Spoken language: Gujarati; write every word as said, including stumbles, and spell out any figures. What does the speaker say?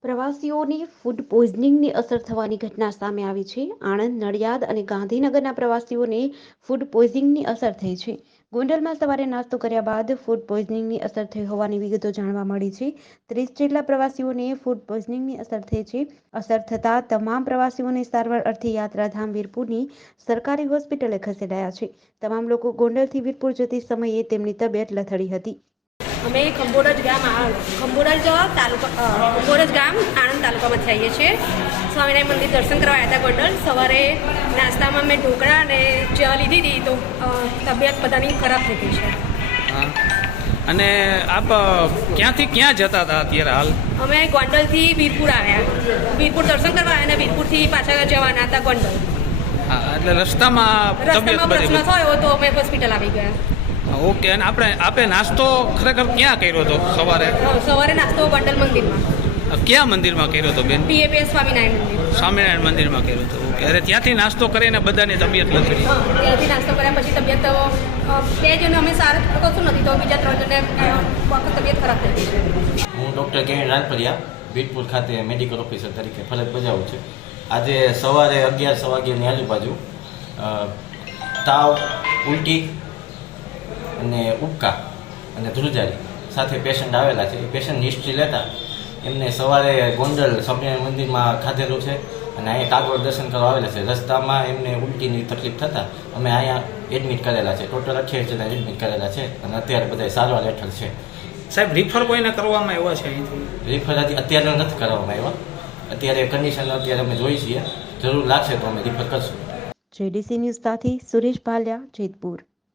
પ્રવાસીઓની ફૂડ પોઈઝનિંગની અસર થવાની ઘટના સામે આવી છે. આણંદ, નડિયાદ અને ગાંધીનગરના પ્રવાસીઓને ફૂડ પોઈઝનિંગની અસર થઈ છે. ગોંડલમાં સવારે નાસ્તો કર્યા બાદ ફૂડ પોઈઝનિંગની અસર થઈ હોવાની વિગતો જાણવા મળી છે. ત્રીસ જેટલા પ્રવાસીઓને ફૂડ પોઈઝનિંગની અસર થઈ છે. અસર થતાં તમામ પ્રવાસીઓને સારવાર અર્થે યાત્રાધામ વીરપુરની સરકારી હોસ્પિટલે ખસેડાયા છે. તમામ લોકો ગોંડલથી વીરપુર જતી સમયે તેમની તબિયત લથડી હતી. અમે ખંભોરજ ગામ ખંભોરજ તાલુકા ખંભોરજ ગામ આણંદ તાલુકામાંથી આવીએ છીએ. સ્વામિનારાયણ મંદિર દર્શન કરવા આવ્યા હતા ગોંડલ. સવારે નાસ્તામાં મેં ઢોકળા અને ચા લીધી હતી તો તબિયત બધાની ખરાબ થઈ ગઈ છે. અને આપ ક્યાંથી ક્યાં જતા હતા અત્યારે હાલ? અમે ગોંડલથી વીરપુર આવ્યા. વીરપુર દર્શન કરવા આવ્યા અને વીરપુરથી પાછા જવાના હતા ગોંડલ. હા, એટલે રસ્તામાં રસ્તામાં પ્રશ્ન થયો તો અમે હોસ્પિટલ આવી ગયા. ઓકે. અને આપણે આપે નાસ્તો ખરેખર ક્યાં કર્યો હતો સવારે? સવારે નાસ્તો ગોંડલ મંદિરમાં. ક્યાં મંદિરમાં કર્યો હતો બેન? પીએપીએસ સ્વામિનારાયણ મંદિર. સ્વામિનારાયણ મંદિરમાં કર્યો હતો. ઓકે. અરે ત્યાંથી નાસ્તો કરીને બધાની તબિયત લથડી? ત્યાંથી નાસ્તો કર્યા પછી તબિયત બે જણ અમે સારા કશું નથી તો બીજા ત્રણ જણને વખત તબિયત ખરાબ થઈ ગઈ છે. હું ડૉક્ટર કેવી રાનપરિયા વીરપુર ખાતે મેડિકલ ઓફિસર તરીકે ફરજ બજાવું છું. આજે સવારે અગિયાર સવા અગિયારની આજુબાજુ તાવ, ઉલટી અને ઉબકા અને ધ્રુજારી સાથે પેશન્ટ આવેલા છે. એ પેશન્ટ હિસ્ટ્રી લેતા એમને સવારે ગોંડલ સ્વામિનારાયણ મંદિરમાં ખાધેલું છે અને અહીંયા કાગોળ દર્શન કરવા આવેલા છે. રસ્તામાં એમને ઉલટીની તકલીફ થતાં અમે અહીંયા એડમિટ કરેલા છે. ટોટલ અઠ્યાવીસ જણા એડમિટ કરેલા છે અને અત્યારે બધા સારવાર હેઠળ છે. સાહેબ, રિફર કોઈને કરવામાં આવ્યા છે અહીંથી? રિફર હજી અત્યારે નથી કરવામાં આવ્યા. અત્યારે કન્ડિશન અત્યારે અમે જોઈ છીએ. જરૂર લાગશે તો અમે રિફર કરશું. જેડીસી ન્યૂઝ સાથે સુરેશ ભાલિયા, જેતપુર.